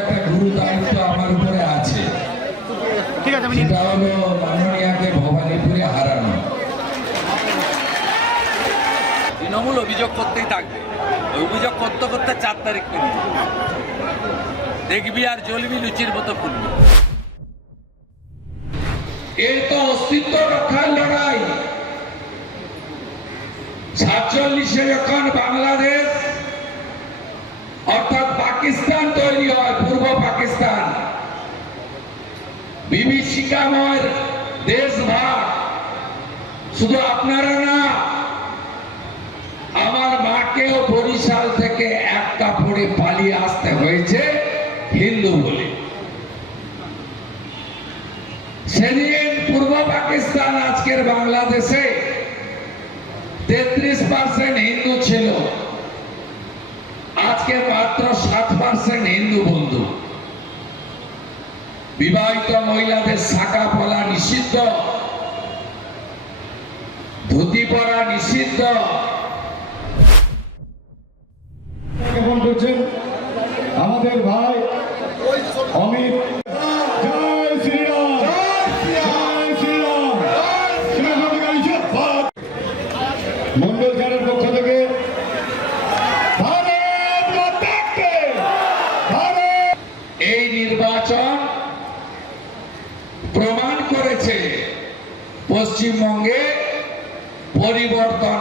একটা গুরু দায়িত্ব আমার উপরে আছে, সেটা হলো মাননীয়াকে ভবানীপুরে হারানো। তৃণমূল অভিযোগ করতেই থাকবে, অভিযোগ করতে করতে 4 তারিখ করবি, দেখবি আর জ্বলবি লুচির মতো ফুলবি। এর তো অস্তিত্ব রক্ষার লড়াই। 47-এ যখন বাংলাদেশ অর্থাৎ পাকিস্তান তৈরি হয়, পূর্ব পাকিস্তান, বিভীষিকাময় দেশ ভাগ, শুধু আপনারা না, আমার মাকেও বরিশাল থেকে এক কাপড়ে পালিয়ে আসতে হয়েছে হিন্দু বলে। সেদিন পূর্ব পাকিস্তান, আজকের বাংলাদেশে 33% হিন্দু ছিল, আজকে মাত্র 7% হিন্দু বন্ধু। বিবাহিত মহিলাদের শাখা পলা নিষিদ্ধ, ধুতি পরা নিষিদ্ধ। জ্ঞাপন করছেন আমাদের ভাই অমিত। জয় শ্রীরাম, জয় শ্রীরাম। মন্ডল স্যারের পক্ষ থেকে ভারত মাতা কি জয়। এই নির্বাচন প্রমাণ করেছে পশ্চিমবঙ্গে পরিবর্তন